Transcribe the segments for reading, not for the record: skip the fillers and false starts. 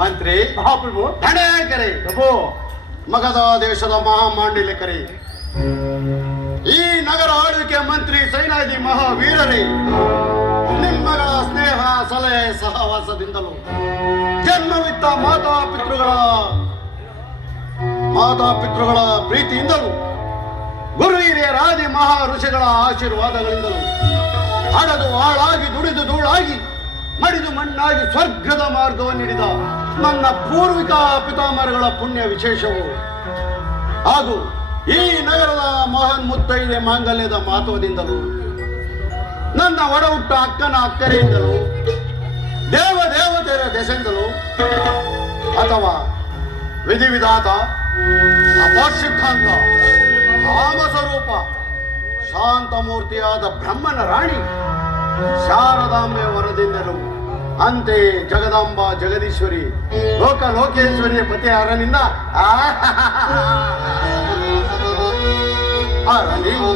ಮಂತ್ರಿ ಮಹಾಪ್ರಭು. ಧಣೇಕರೆ ಪ್ರಭು. ಮಗಧ ದೇಶದ ಮಹಾಮಾಂಡಲಿಕರೇ, ಈ ನಗರ ಆಳ್ವಿಕೆ ಮಂತ್ರಿ ಸೈನಾದಿ ಮಹಾವೀರರೇ, ನಿಮ್ಮಗಳ ಸ್ನೇಹ ಸಲಹೆ ಸಹವಾಸದಿಂದಲೂ ಜನ್ಮವಿತ್ತ ಮಾತಾಪಿತೃಗಳ ಪ್ರೀತಿಯಿಂದಲೂ ಗುರು ಹಿರಿಯರಾದಿ ಮಹಾ ಋಷಿಗಳ ಆಶೀರ್ವಾದಗಳಿಂದಲೂ ಹಡದು ಹಾಳಾಗಿ ದುಡಿದು ಧೂಳಾಗಿ ಮಡಿದು ಮಣ್ಣಾಗಿ ಸ್ವರ್ಗದ ಮಾರ್ಗವನ್ನು ಹಿಡಿದ ನನ್ನ ಪೂರ್ವಿಕ ಪಿತಾಮಹಗಳ ಪುಣ್ಯ ವಿಶೇಷವು ಹಾಗೂ ಈ ನಗರದ ಮಹಾನ್ ಮುತ್ತೈದೆ ಮಾಂಗಲ್ಯದ ಮಹತ್ವದಿಂದಲೂ ನನ್ನ ಒಡ ಹುಟ್ಟ ಅಕ್ಕನ ಅಕ್ಕರೆಯಿಂದಲೂ ದೇವತೆಯರ ದೆಸೆಯಿಂದಲೂ ಅಥವಾ ವಿಧಿವಿಧಾತ ಅಪಸಿದ್ಧಾಂತ ಕಾಮಸ್ವರೂಪ ಶಾಂತಮೂರ್ತಿಯಾದ ಬ್ರಹ್ಮನ ರಾಣಿ ಶಾರದಾಂಬೆ ವರದಿಂದಲೂ ಅಂತೆ ಜಗದಾಂಬ ಜಗದೀಶ್ವರಿ ಲೋಕೇಶ್ವರಿಯ ಪತಿ ಅರನಿಂದ ಅರನಿವು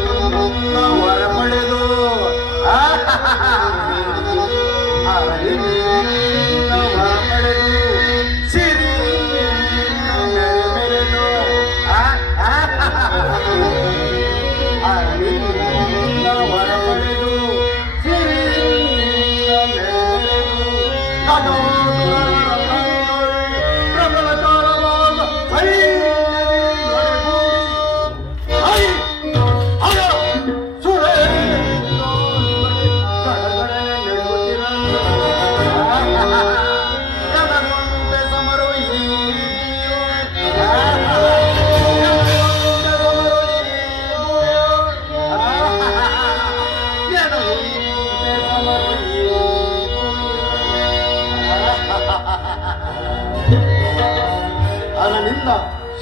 ವರ ಪಡೆದು ಅರನಿಂದ ವರ ಪಡೆದು ಸಿರಿ ಮೆರೆದು ಅರನಿಂದ ವರ ಪಡೆದು ಸಿರಿ ಪ್ರಬಲ ಕಾಲವಾದ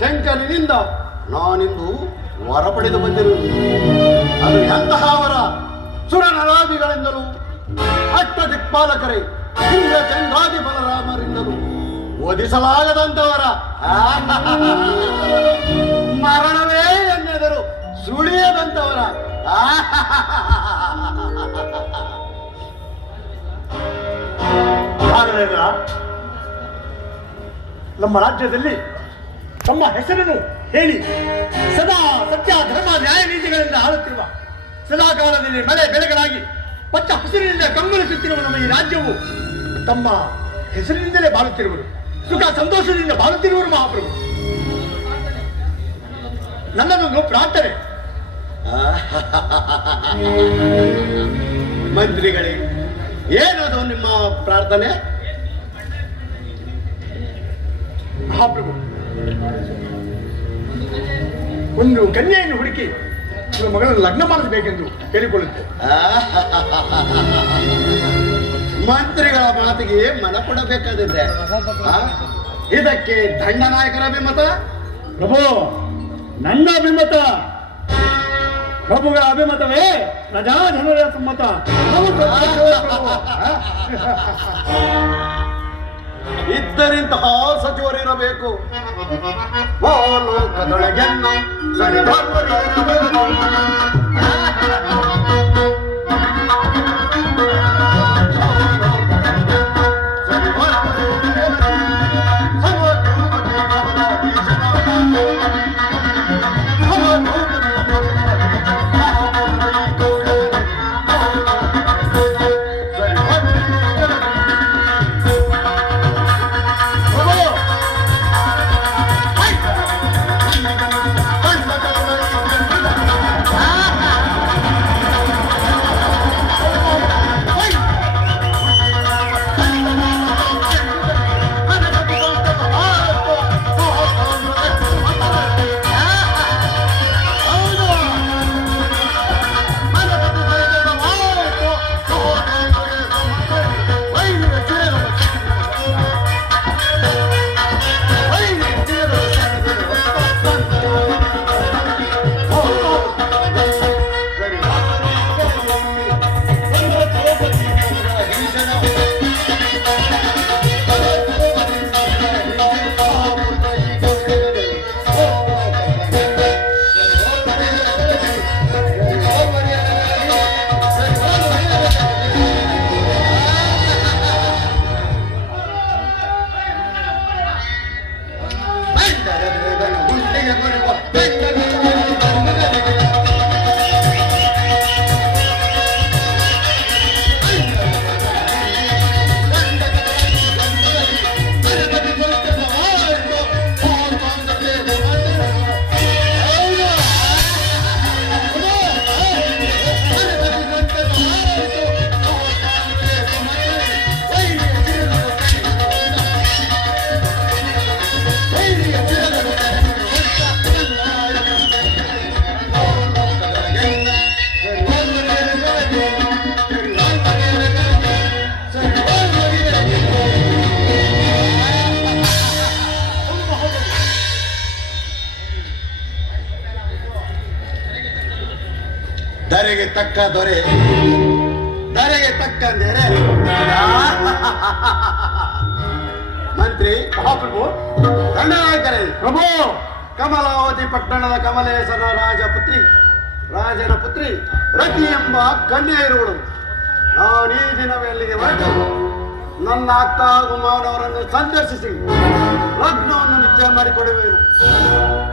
ಶಂಕರನಿಂದ ನಾನಿಂದು ವರ ಪಡೆದು ಬಂದಿರುವುದು. ಅದು ಎಂತಹ ವರ? ಸುರನರಾದಿಗಳಿಂದಲೂ ಅಷ್ಟದಿಕ್ಪಾಲಕರೇ ಇಂದ್ರ ಚಂದ್ರಾದಿ ಬಲರಾಮರಿಂದಲೂ ಓದಿಸಲಾಗದಂತವರ ಮರಣವೇ ಎನ್ನೆದರು ಸುಳಿಯದಂತವರ ನಮ್ಮ ರಾಜ್ಯದಲ್ಲಿ ತಮ್ಮ ಹೆಸರನ್ನು ಹೇಳಿ ಸದಾ ಸತ್ಯ ಧರ್ಮ ನ್ಯಾಯ ನೀತಿಗಳಿಂದ ಆಳುತ್ತಿರುವ ಸದಾ ಕಾಲದಲ್ಲಿ ಮಳೆ ಬೆಳೆಗಳಾಗಿ ಪಚ್ಚ ಹಸಿರಿನಿಂದ ಕಂಗೊಳಿಸುತ್ತಿರುವ ನಮ್ಮ ಈ ರಾಜ್ಯವು ತಮ್ಮ ಹೆಸರಿನಿಂದಲೇ ಬಾಳುತ್ತಿರುವರು, ಸುಖ ಸಂತೋಷದಿಂದ ಬಾಳುತ್ತಿರುವರು ಮಹಾಪ್ರಭು. ನನ್ನದೊಂದು ಪ್ರಾರ್ಥನೆ. ಮಂತ್ರಿಗಳೇ, ಏನದು ನಿಮ್ಮ ಪ್ರಾರ್ಥನೆ? ಮಹಾಪ್ರಭು, ಒಂದು ಕನ್ಯೆಯನ್ನು ಹುಡುಕಿ ನಿಮ್ಮ ಮಗಳನ್ನು ಲಗ್ನ ಮಾಡಿಸಬೇಕೆಂದು ಕೇಳಿಕೊಳ್ಳುತ್ತೆ. ಮಂತ್ರಿಗಳ ಮಾತಿಗೆ ಮನ ಕೊಡಬೇಕಾದಿದೆ. ಇದಕ್ಕೆ ದಂಡನಾಯಕರ ಅಭಿಮತ? ಪ್ರಭು, ನನ್ನ ಅಭಿಮತ. ಪ್ರಭುಗಳ ಅಭಿಮತವೇ ಪ್ರಜಾಜನರ ಸಮ್ಮತ. ಇದ್ದರಿಂತಹ ಸಚಿವರಿರಬೇಕು. ಲೋಕದೊಳಗೆನ್ನ ಸರಿ ಶರದೇವನ ಹುಂಡಿಗೆ ಬರುವ ಬೆಂಗಳೂರಿನ ದಂಡಗಳಿಗೆ ಧರೆಗೆ ತಕ್ಕ ದೊರೆ ಧರೆಗೆ ತಕ್ಕ ನೆರೆ ಮಂತ್ರಿ ಮಹಾಪ್ರಭು ದಂಡನಾಯಕರೇ ಪ್ರಭು ಕಮಲಾವತಿ ಪಟ್ಟಣದ ಕಮಲೇಶನ ರಾಜನ ಪುತ್ರಿ ರತಿ ಎಂಬ ಕನ್ಯೆ ಇರುವಳು. ನಾನು ಈ ದಿನವೇ ಅಲ್ಲಿಗೆ ಹೊರಟು ನನ್ನ ಅಕ್ಕ ಹಾಗೂ ಮಾವನವರನ್ನು ಸಂದರ್ಶಿಸಿ ಲಗ್ನವನ್ನು ನಿಶ್ಚಯ ಮಾಡಿಕೊಡುವೆನು.